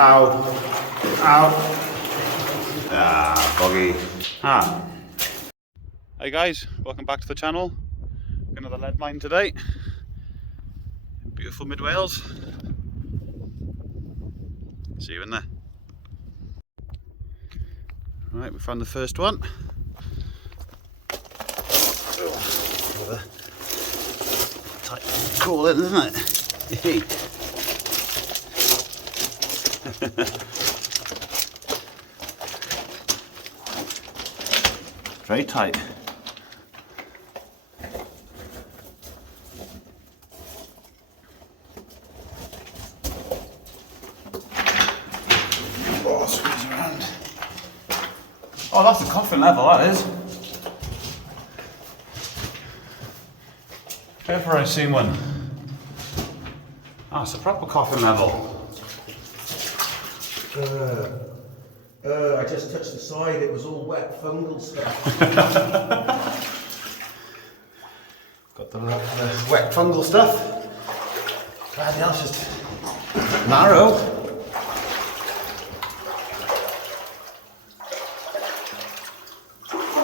Ow. Ow. Ah, buggy. Ah. Hey guys, welcome back to the channel. Another lead mine today. Beautiful mid Wales. See you in there. Right, we found the first one. Oh, tight call in, isn't it? Very tight. Oh, squeeze around. Oh, that's the coffin level, that is. If ever I've seen one. Ah, it's a proper coffin level. I just touched the side, it was all wet fungal stuff. Got the wet fungal stuff. Bloody hell, it's just narrow.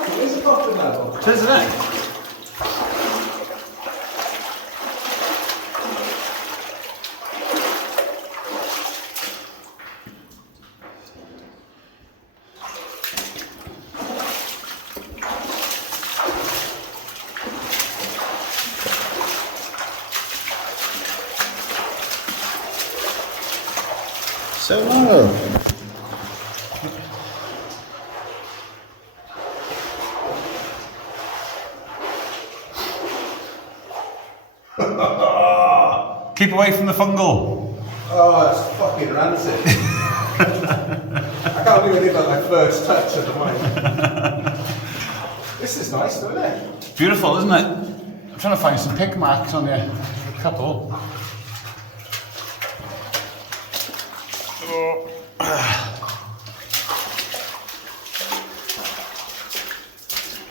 It is a coffin level. It is, isn't it? So narrow. Keep away from the fungal. Oh, it's fucking rancid. I can't even think like my first touch of the mic. This is nice though, isn't it? Beautiful, isn't it? I'm trying to find some pick marks on there. A couple.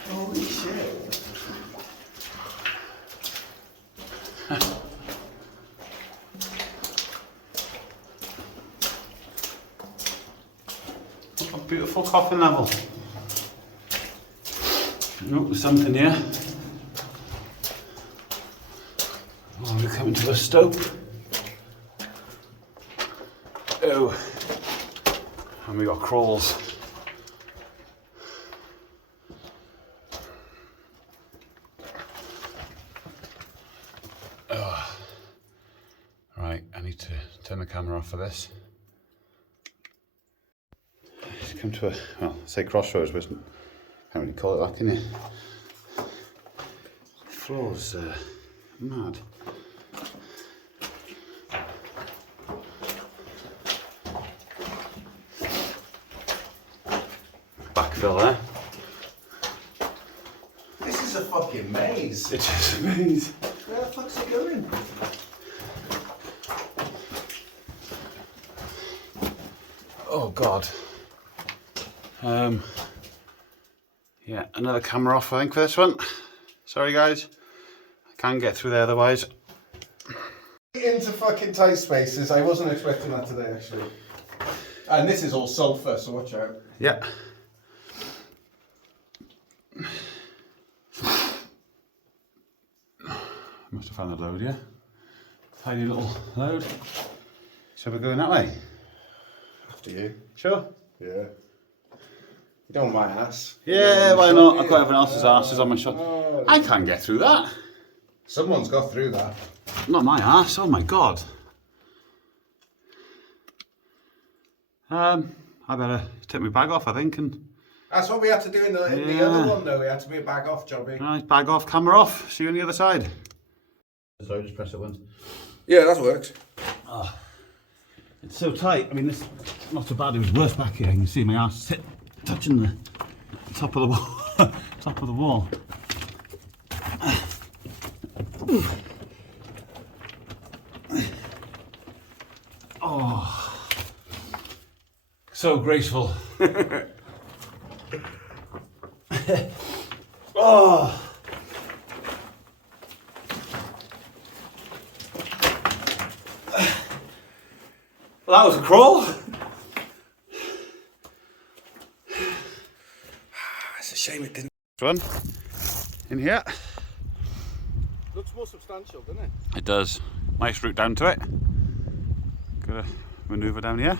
Holy shit. A beautiful coffin level. Oh, there's something here. Oh, we're coming to a stope. Oh, and we got crawls. Oh. Right, I need to turn the camera off for this. Just come to a, well, say crossroads, but can't really call it that, can you? Floor's mad. Backfill there. This is a fucking maze. It is a maze. Where the fuck's it going? Oh God. Yeah, another camera off I think for this one. Sorry guys. I can't get through there otherwise. Into fucking tight spaces. I wasn't expecting that today actually. And this is all sulphur, so watch out. Yeah. Must have found the load, yeah. Tiny little load. So we're going that way? After you. Sure. Yeah. You don't want my ass. Yeah, why not? I've got everyone else's asses on my shot. I can't get through that. Someone's got through that. Not my ass, oh my God. I better take my bag off, I think, and... That's what we had to do in the other one though, we had to be a bag off jobby. Right, bag off, camera off, see you on the other side. Sorry, just press it once. Yeah, that works. Oh, it's so tight, I mean, this not so bad, it was worse back here, you can see my ass touching the top of the wall. Top of the wall. Oh, so graceful. Oh. Well, that was a crawl. Shame it didn't. One in here. Looks more substantial, doesn't it? It does. Nice route down to it. Gotta manoeuvre down here.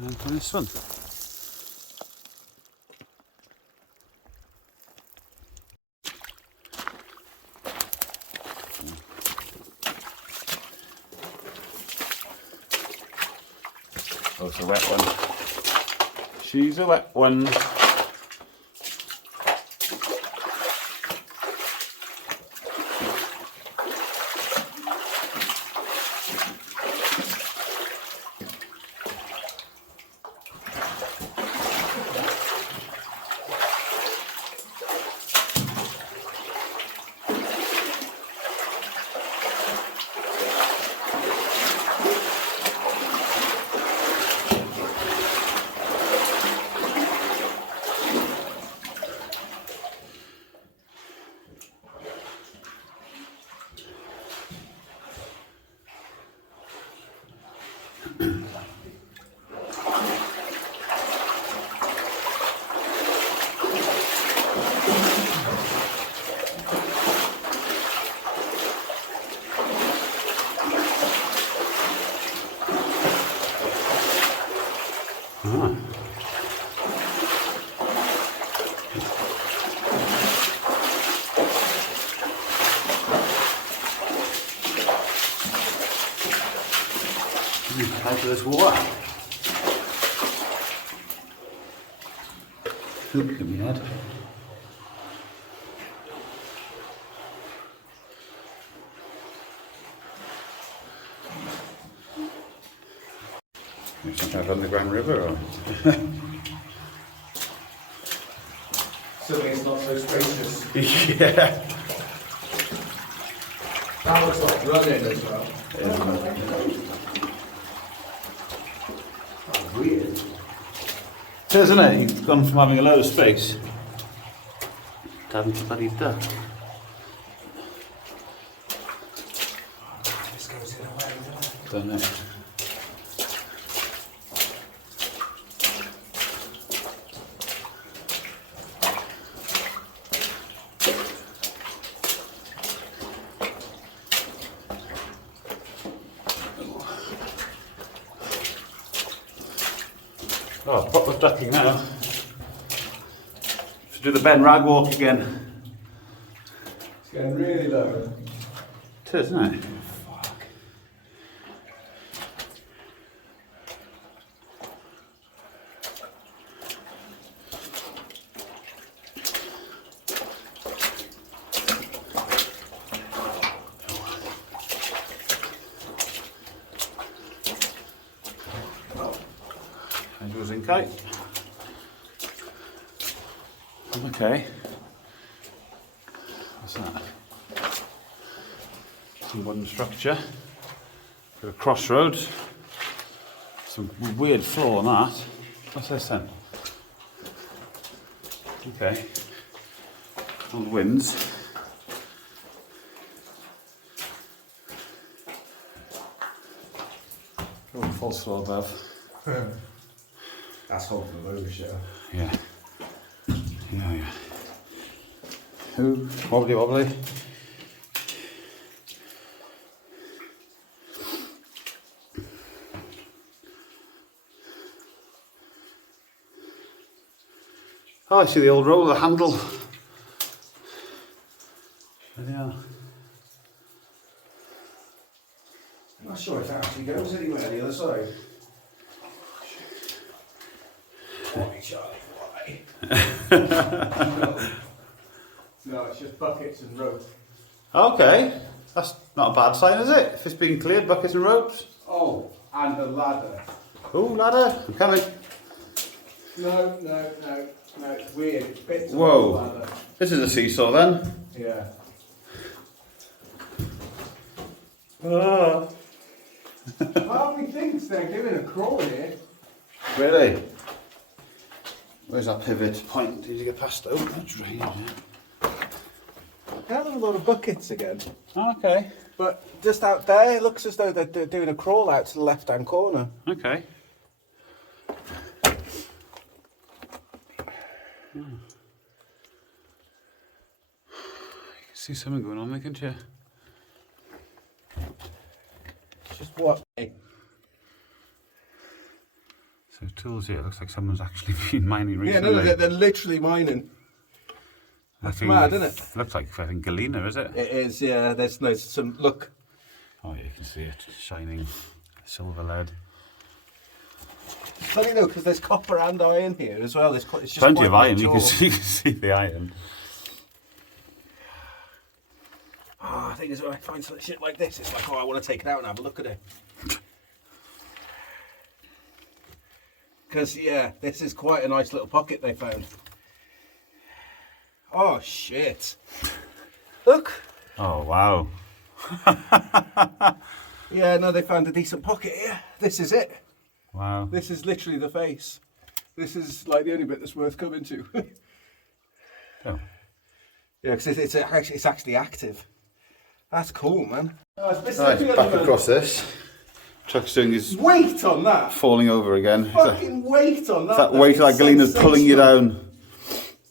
And for this one. Oh, it's a wet one. She's a wet one. Out of this water. Look at me head. It's some kind of underground river or Certainly it's not so spacious. yeah. That looks like running as well. Oh, weird. It is, isn't it? You've gone from having a load of space to having to bloody duck. This goes in a way, doesn't it? Don't know. Oh, proper ducking now. Should do the Ben Rag walk again. It's getting really low. It is, isn't it? Fuck. And yours in kite. Okay. What's that? Some wooden structure. Got a crossroads. Some weird floor on that. What's this then? Okay. All the winds. Oh, false floor above. That's holding the low shit. Yeah. Yeah. Ooh, wobbly wobbly. Oh, I see the old roller handle. There they are. I'm not sure if it actually goes anywhere on the other side. Why, Charlie, why? No, it's just buckets and rope. Okay, that's not a bad sign, is it? If it's been cleared, buckets and ropes. Oh, and a ladder. Oh, ladder, I'm coming. No, it's weird. It's bits of Whoa. the ladder. This is a seesaw then. Yeah. Oh. How do we think it's like doing a crawl here. Really? Where's that pivot point? Did you get past? Oh, that's right. I have a lot of buckets again. Okay. But just out there, it looks as though they're doing a crawl out to the left-hand corner. Okay. You can see something going on there, can't you? Just what? So tools here. Looks like someone's actually been mining Yeah, recently. no, they're literally mining. That's mad, isn't it? Looks like, I think, galena, is it? It is, yeah. There's some, look. Oh, yeah, you can see it. Shining silver lead. It's funny though, because there's copper and iron here as well. It's just Plenty quite of iron. mature. You can see the iron. Oh, I think is when I find some shit like this, it's like, oh, I want to take it out and have a look at it. Because, yeah, this is quite a nice little pocket they found. Oh, shit. Look. Oh, wow. Yeah, no, they found a decent pocket here. This is it. Wow. This is literally the face. This is like the only bit that's worth coming to. Oh. Yeah, because it's actually active. That's cool, man. Right, back across this. Chuck's doing his Weight on that. falling over again. Fucking weight on that. That weight of that galena's pulling you down.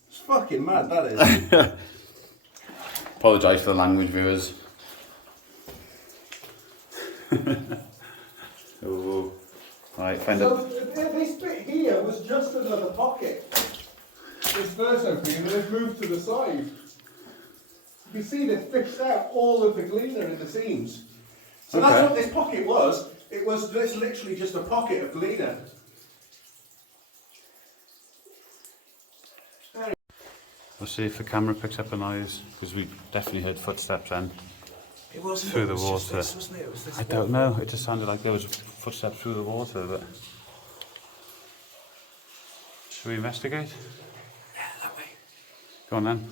It's fucking mad, that is. Apologise for the language, viewers. Oh, right, find So it. this bit here was just another pocket. This first opening, and then it's moved to the side. You can see they've fished out all of the galena in the seams. So that's what this pocket was. It was this literally just a pocket of galena. We'll see if the camera picks up a noise, because we definitely heard footsteps then. It wasn't Through the it was just water. this, wasn't it? It was this I don't know, it just sounded like there was footsteps through the water, but... Should we investigate? Yeah, that way. Go on then.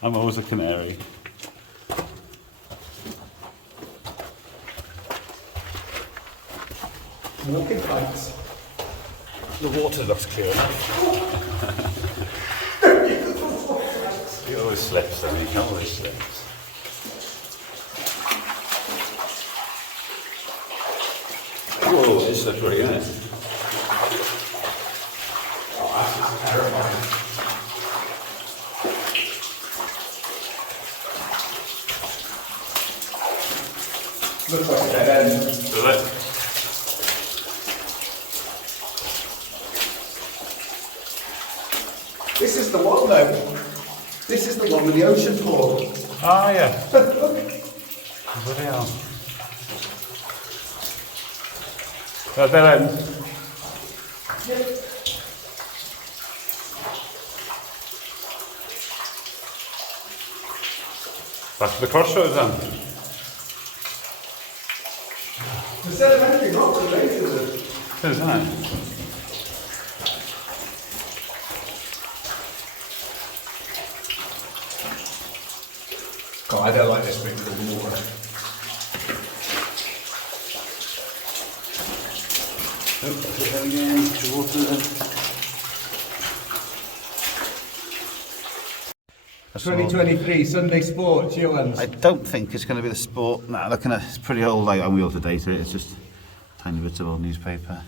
I'm always a canary. Walking planks. The water looks clear enough. He always slips, doesn't he? He always slips. Whoa, it's slippery, isn't it? Oh, that's just terrifying. Looks like a dead end. Does it? This is the one though. This is the one with the ocean floor. Oh, yeah. Bloody hell. That dead end. Back to the crossroads then. The sedimentary rock related to it. It is, isn't it? God, I don't like this bit called water. Oh, again, water. 2023 Sunday Sport, Johannes. I don't think it's going to be the sport. No, looking at it's pretty old. Like, I'm wheel to date it. It's just tiny bits of old newspaper.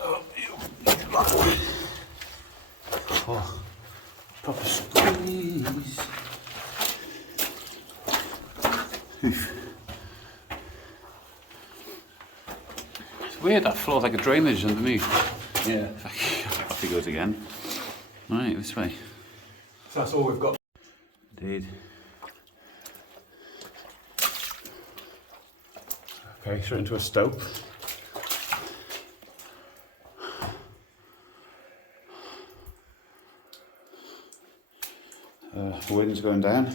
Oh, proper squeeze. It's weird. That floor's like a drainage underneath. Yeah. Off he goes again. Right, this way. So that's all we've got. Indeed. Okay, straight into a stope. The wind's going down.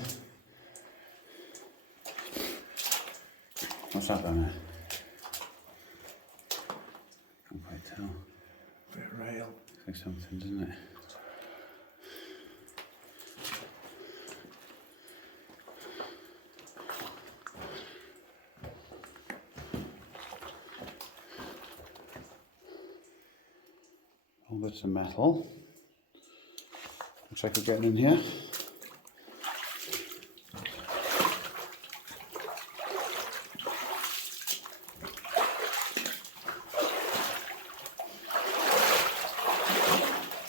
What's that down there? Can't quite tell. Bit of rail. Looks like something, doesn't it? All bits of metal. Looks like we're getting in here.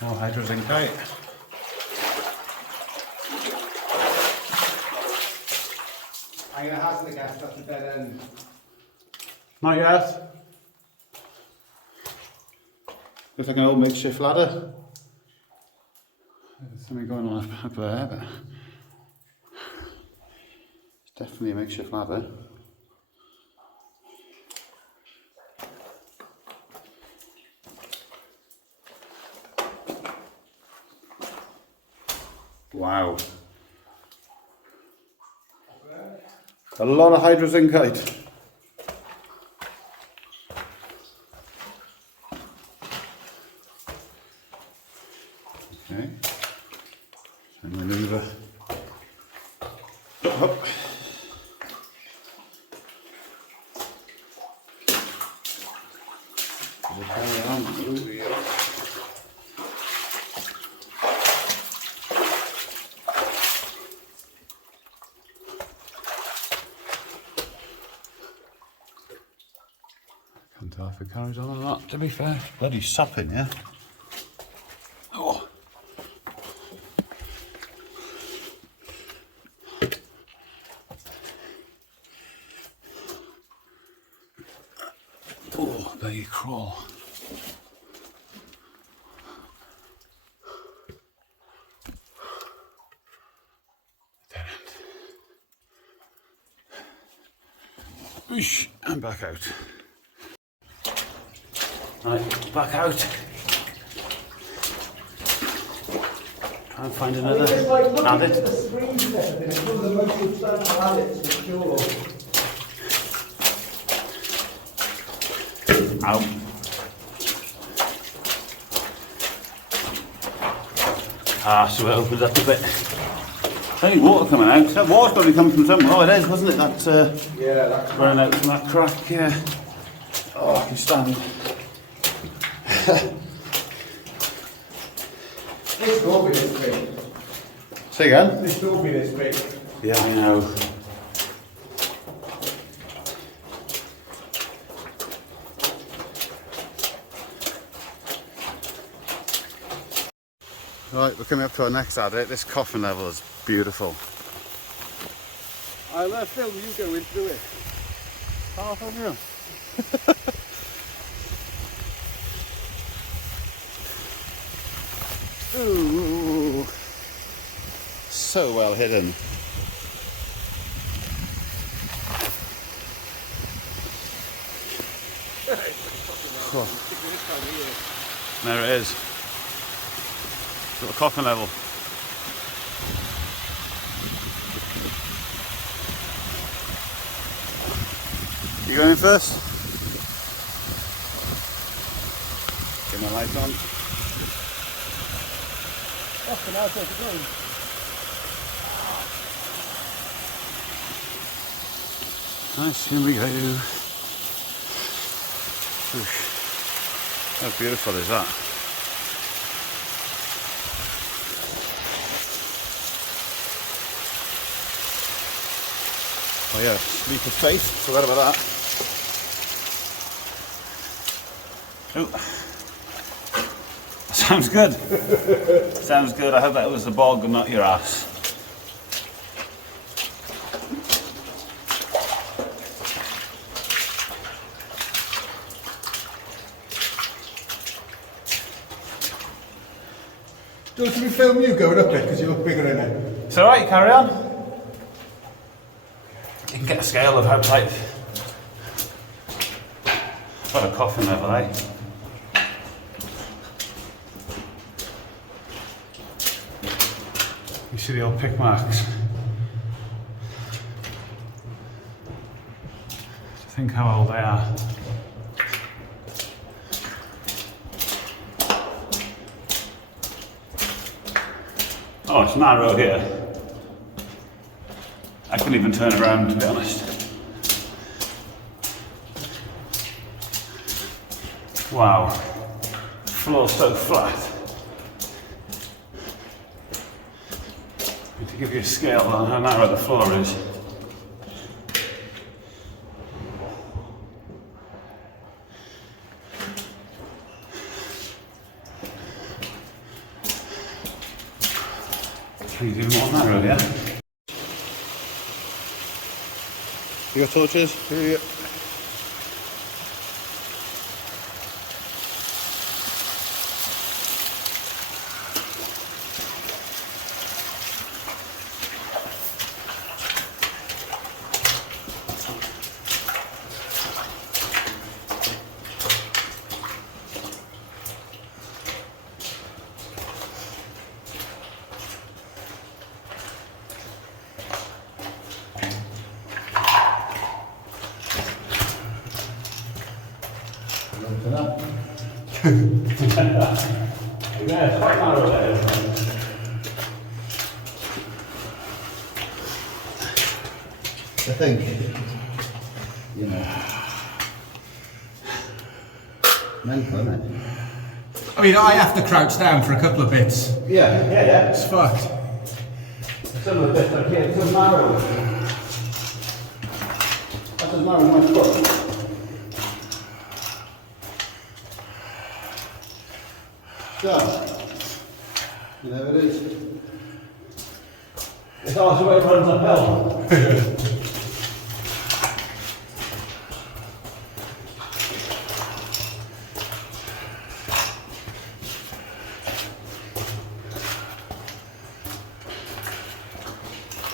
More hydrozincite. I'm going to hazard a guess that's the dead end. Not yet. Looks like an old makeshift ladder. There's something going on up there, but it's definitely a makeshift ladder. Wow. A lot of hydrozincite. Okay. And maneuver up. Carry on. Can't tell if it carries on or not, to be fair. Bloody sapping, yeah? Oh. Oh, there you crawl. Dead end. Oosh, and back out. Right, back out. Try and find another adit. The screens there, it's one of the most substantial adits, for sure. Ow. So it opens up a bit. There's only water coming out. That water's got to come from somewhere. Oh, it is, wasn't it? That Yeah, that's running out from that crack, yeah. Oh, I can stand. This will be this big. Say again? This will be this big. Yeah, I know. Right, we're coming up to our next adit. This coffin level is beautiful. I'll film you going through it. I'll film you. Ooh, so well hidden. Oh. There it is. Little coffin level. You going in first? Get my lights on. That's the nice way to go. Nice, here we go. Oof. How beautiful is that? Oh yeah, leap of faith, forgot about that. Oh. Sounds good. Sounds good. I hope that was the bog and not your ass. Do you want me to film you going up it because you look bigger in it? It's alright, carry on. You can get a scale of how tight. What a coffin level, eh? You see the old pick marks. Think how old they are. Oh, it's narrow here. I couldn't even turn around, to be honest. Wow. floor's so flat. To give you a scale on how narrow the floor is. Can you do more narrow, yeah? You got torches? Here. Yeah, it's quite narrow there. I think, you know, mental, isn't it? I mean, I have to crouch down for a couple of bits. Yeah. It's fucked. Some of the bits are getting too narrow. That's as narrow as my foot. So, you know, it is. It's also the way it runs uphill.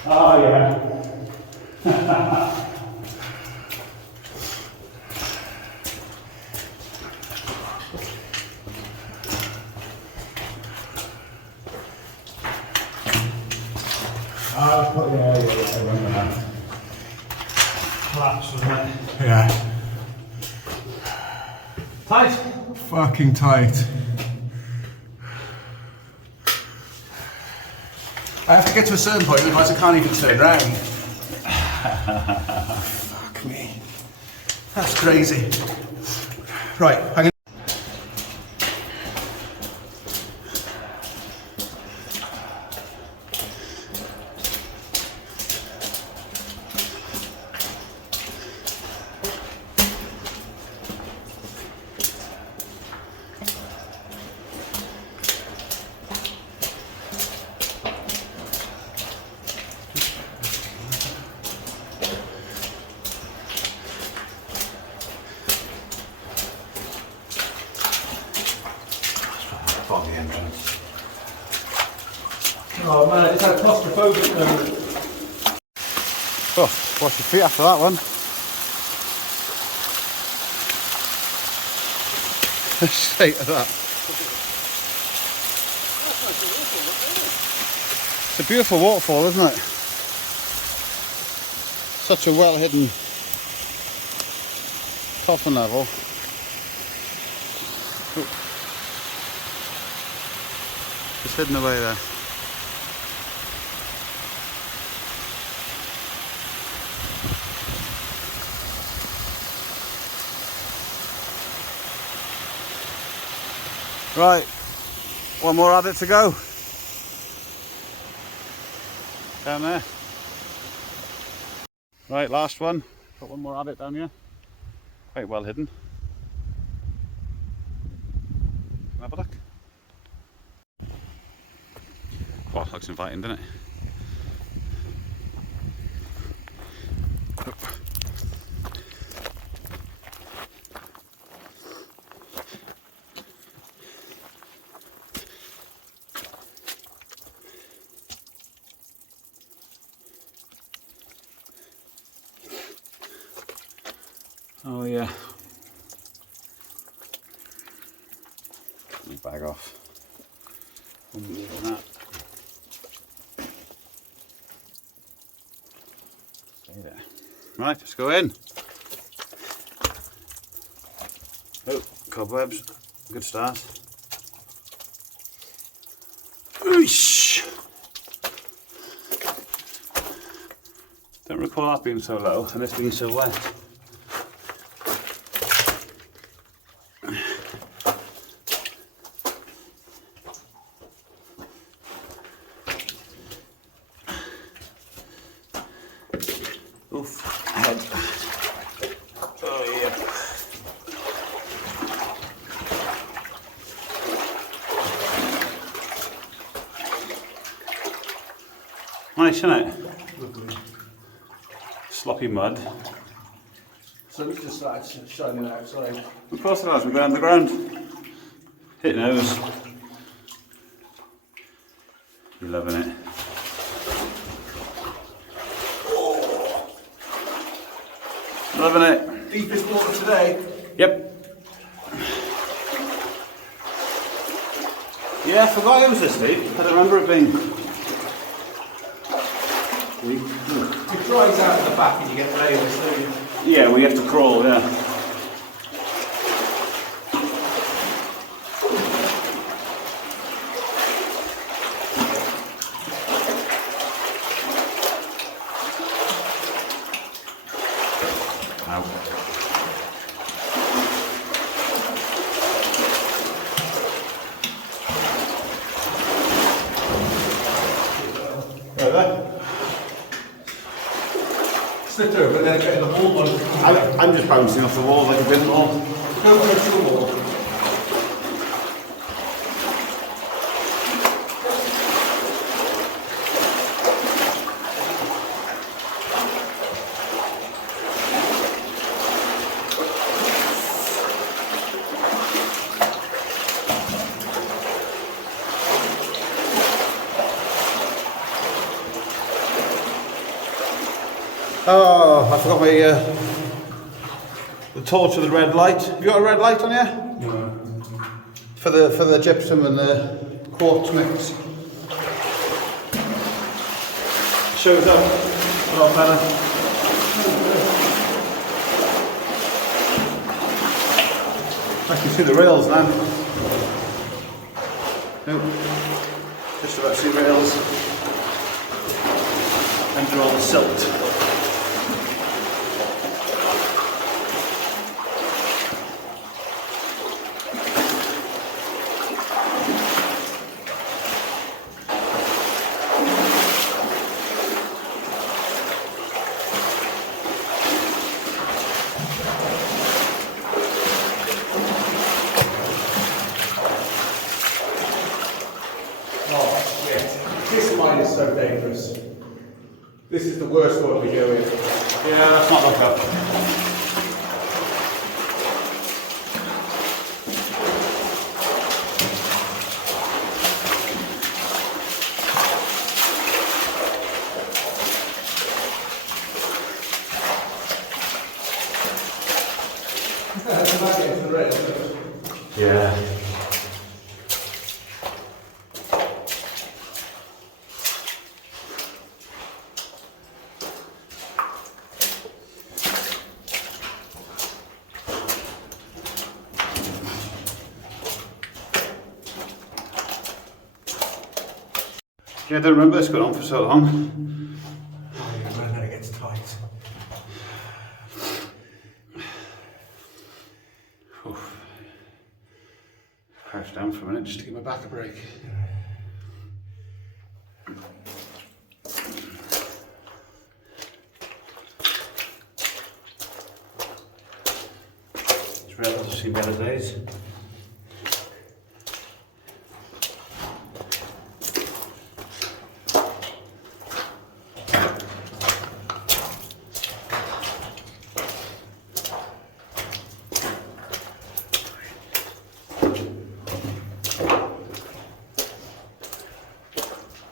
Oh yeah. I remember that. Collapse, wasn't it? Yeah. Tight. Fucking tight. I have to get to a certain point, otherwise I can't even turn round. Fuck me. That's crazy. Right, hang on. Foggy entrance. Oh man, it's that claustrophobic though. Oh, wash your feet after that one. The state of that. It's a beautiful waterfall, isn't it? Such a well hidden coffin level. Ooh. It's hidden away there. Right, one more adit to go. Down there. Right, last one. Got one more adit down here. Quite well hidden. Have a look. Oh, looks inviting, doesn't it? Oh yeah. Let me bag off. That. Stay there. Right, let's go in. Oh, cobwebs. Good start. Oosh. Don't recall that being so low and this being so wet. nice, isn't it? Lovely. Sloppy mud. Sun's just started shining outside. Of course it has, we're going underground. It knows. You're loving it. Loving it. Deepest water today. Yep. Yeah, I forgot it was this deep. I don't remember it being. It dries out at the back and you get layers, don't you? Yeah, we have to crawl, yeah. Ow. Sit over and then get the wall on. I'm just bouncing off the wall like a pinball. Go for the wall. Oh, I forgot my the torch with the red light. Have you got a red light on here? No. For the gypsum and the quartz mix. Shows up a lot better. I can see the rails now. Nope. Just about see rails. Under all the silt. Oh, yes. This mine is so dangerous. This is the worst one we go in. Yeah, let's not look up. That's about it, it's the red. Yeah. Yeah, I don't remember this going on for so long. Oh, yeah, when it gets tight. Oof. Crouch down for a minute just to give my back a break. Just realised I've seen better days.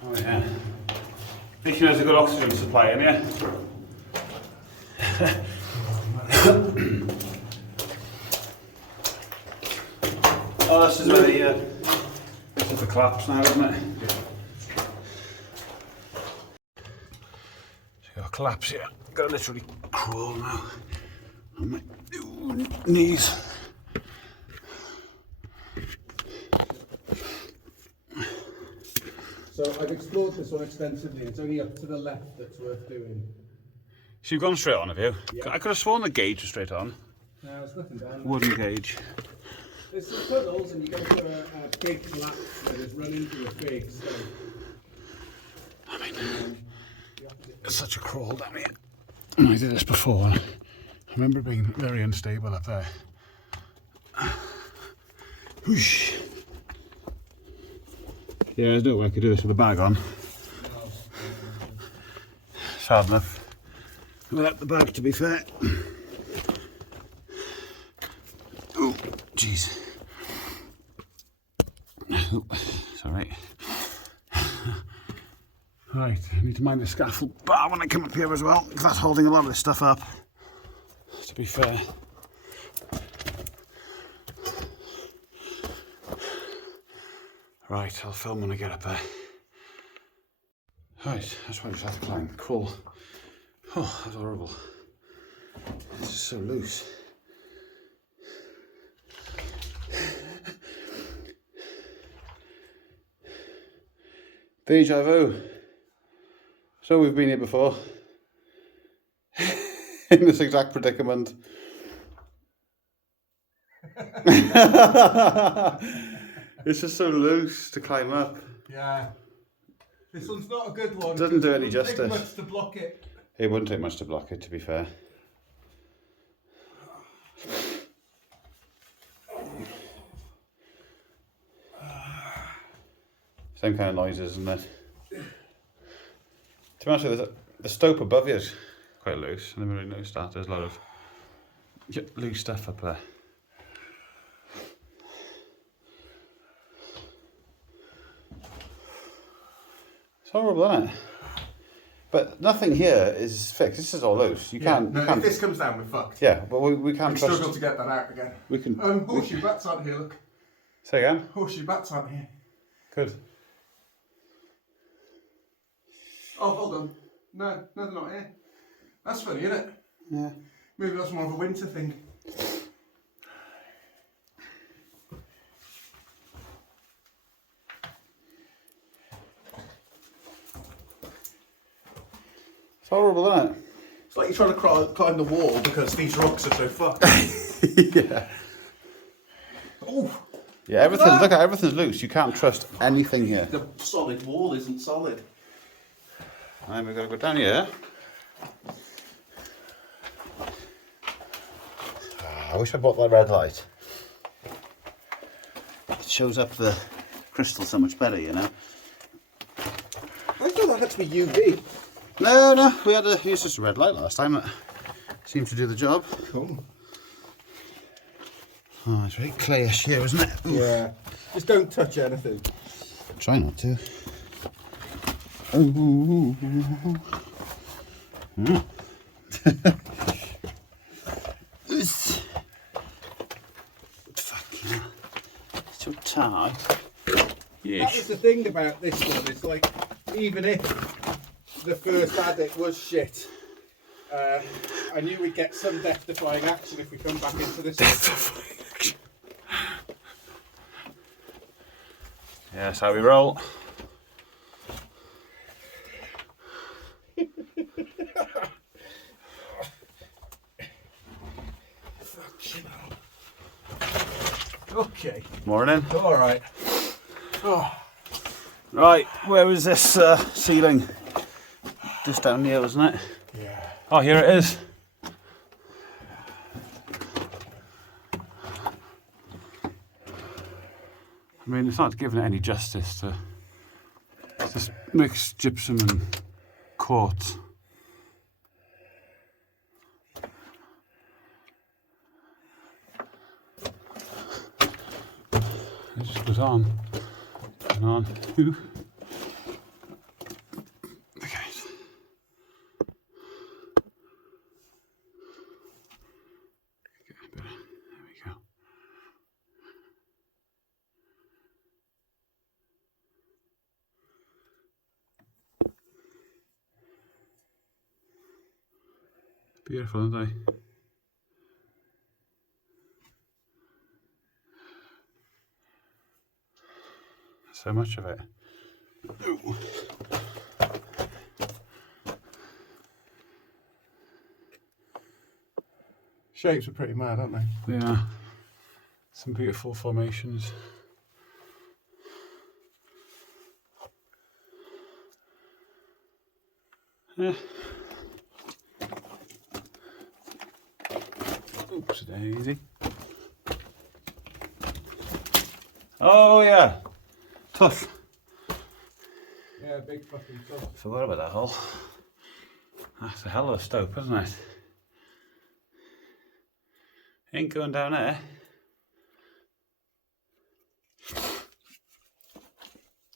Oh yeah. At least you know there's a good oxygen supply in here. Oh, this is where this is the collapse now, isn't it? So you've got a collapse here. I've got to literally crawl now on my knees. So I've explored this one extensively. It's only up to the left that's worth doing. So you've gone straight on, have you? Yeah. I could have sworn the gauge was straight on. No, there's nothing down. Wooden gauge. There's some tunnels and you go through a big collapse where there's run into a big stone. I mean, it's such a crawl down here. And I did this before. I remember it being very unstable up there. Whoosh. Yeah, there's no way I could do this with a bag on. hard enough without the bag, to be fair. Oh, jeez. Oh, it's alright. Right, I need to mind the scaffold bar when I come up here as well, because that's holding a lot of this stuff up, to be fair. Right, I'll film when I get up there. Right, that's why I just have to climb. Crawl. Oh, that's horrible. It's just so loose. Deja vu. So we've been here before. In this exact predicament. It's just so loose to climb up. Yeah. This one's not a good one. Doesn't do any It justice. doesn't take much to block it. It wouldn't take much to block it, to be fair. Same kind of noises, isn't it? To be honest with you, the stope above you is quite loose. I never really noticed that. There's a lot of loose stuff up there. It's horrible, isn't it? But nothing here is fixed. This is all loose. You can't. No, if this comes down, we're fucked. Yeah, but we can't We trust. struggle to get that out again. We can. Horseshoe bats aren't here, look. Say again. Horseshoe bats aren't here. Good. Oh, hold on. No, they're not here. That's funny, isn't it? Yeah. Maybe that's more of a winter thing. It's horrible, isn't it? It's like you're trying to climb the wall because these rocks are so fucked. Yeah. Oh, Yeah, everything. Look at everything's loose. You can't trust anything here. the solid wall isn't solid. And we've got to go down here. I wish I bought that red light. It shows up the crystal so much better, you know. I thought that had to be UV. No, we used just a red light last time. It seemed to do the job. Cool. Oh, it's very clayish here, isn't it? Ooh. Yeah. Just don't touch anything. Try not to. Fucking hell. It's so tight. That was the thing about this one. It's like, even if the first addict was shit, I knew we'd get some death-defying action if we come back into this one. Yeah, that's how we roll. Okay. Morning. All right. Oh. Right, where was this ceiling? Just down here, wasn't it? Yeah. Oh, here it is. I mean, it's not giving it any justice to just mix gypsum and quartz. It just goes on and on. Ooh. Okay. There we go. Beautiful, aren't they? So much of it. Ooh. Shapes are pretty mad, aren't they? Yeah. Some beautiful formations. Yeah. Oops, daisy. Oh yeah. Tough. Yeah, big fucking stuff. Forgot about that hole. That's a hell of a stope, isn't it? Ain't going down there.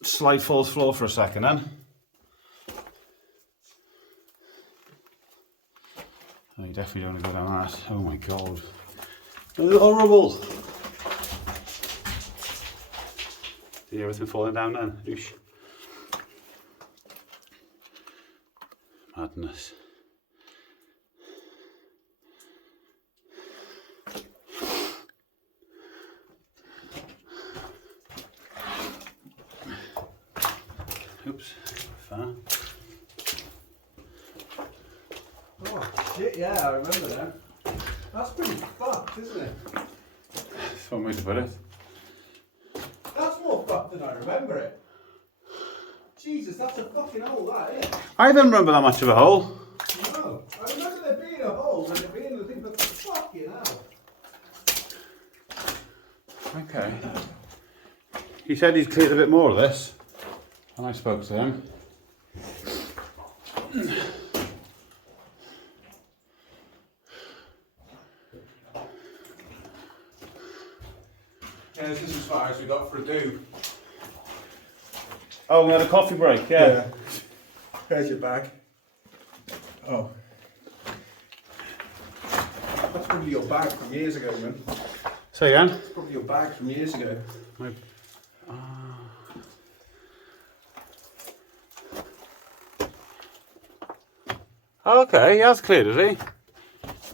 Slide falls floor for a second then. Oh, you definitely don't want to go down that. Oh my god. It's horrible. See everything falling down then? Oosh. Madness. Oops, fan. Oh shit, yeah, I remember that. That's pretty fucked, isn't it? That's one way to put it. That's more fucked than I remember it. Jesus, that's a fucking hole, that is. I don't remember that much of a hole. No, I remember there being a hole and there being the thing, but fucking hell. Okay. He said he's cleared a bit more of this. And I spoke to him. Yeah, this is as far as we got for a do. Oh, we had a coffee break, yeah. There's your bag. Oh. That's probably your bag from years ago, man. Say again? Probably your bag from years ago. My, Oh, okay, he has cleared, has he?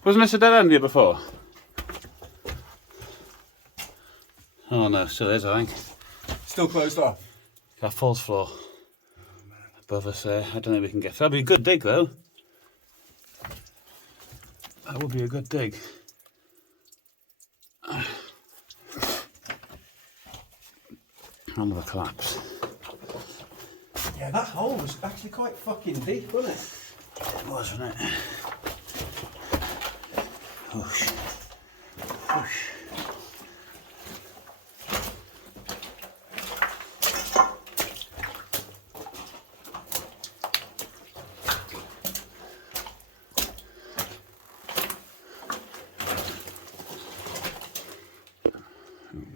Wasn't this a dead end here before? Oh no, still is, I think. Still closed off. That false floor above us there. I don't think we can get. That'd be a good dig though. That would be a good dig. Another collapse. Yeah, that hole was actually quite fucking deep, wasn't it? It was, wasn't it? Whoosh. Whoosh.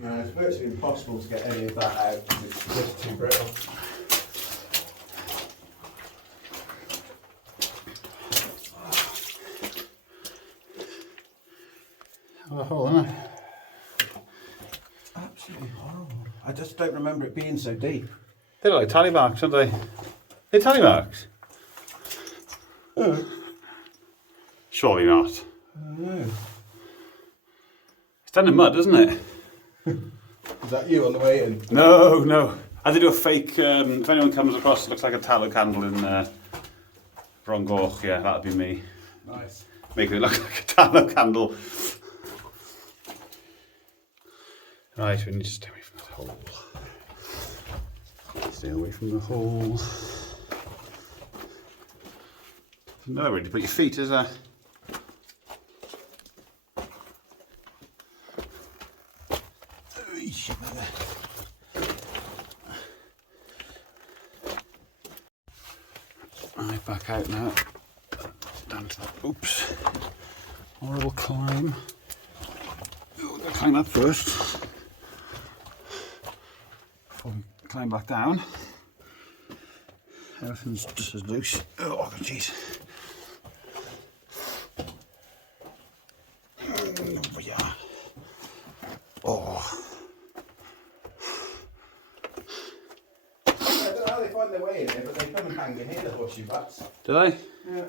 No, it's virtually impossible to get any of that out because it's just too brittle. Have a hole, isn't it? Absolutely horrible. I just don't remember it being so deep. They look like tally marks, don't they? They're tally marks. Surely not. No. It's done in mud, isn't it? Is that you on the way in? No, no. I did do a fake, if anyone comes across, it looks like a tallow candle in Brongoch, yeah, that'd be me. Nice. Making it look like a tallow candle. Right, we need to stay away from that hole. Stay away from the hole. Nowhere really to put your feet, is there? Right, back out now. Down to that. Oops. Horrible climb. Oh, gotta climb up first. Before we climb back down. Everything's just as loose. Oh, jeez. Over here. Oh. I don't know how they find their way in here, but they come and hang in here, the horseshoe bats. Do they? Yeah.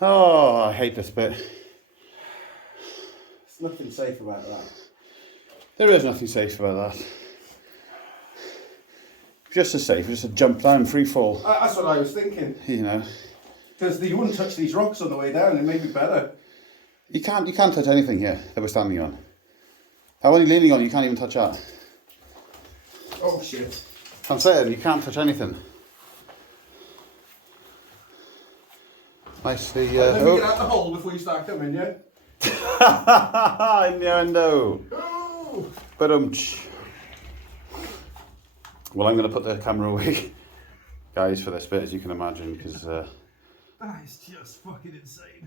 Oh, I hate this bit. There's nothing safe about that. There is nothing safe about that. Just as safe as a jump down, free fall. That's what I was thinking. You know, Because you wouldn't touch these rocks on the way down, it may be better. you can't touch anything here that we're standing on. That one you're leaning on, you can't even touch that. Oh shit. I'm saying you can't touch anything. Nicely. Let me get out the hole before you start coming, yeah? I know. Oh! But Well, I'm going to put the camera away, guys, for this bit, as you can imagine, because That is just fucking insane.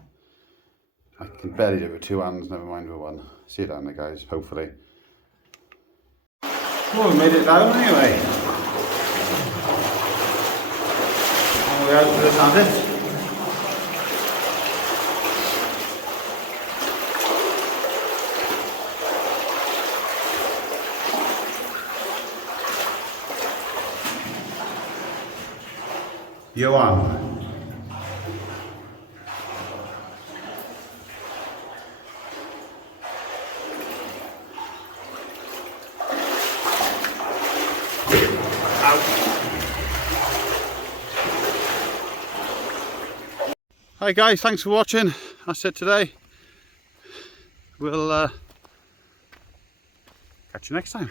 I can barely do it with two hands, never mind with one. See you down there, guys, hopefully. Oh, we made it down anyway. All the way out to the sandpit. Johan. Hi guys, thanks for watching. That's it today. We'll catch you next time.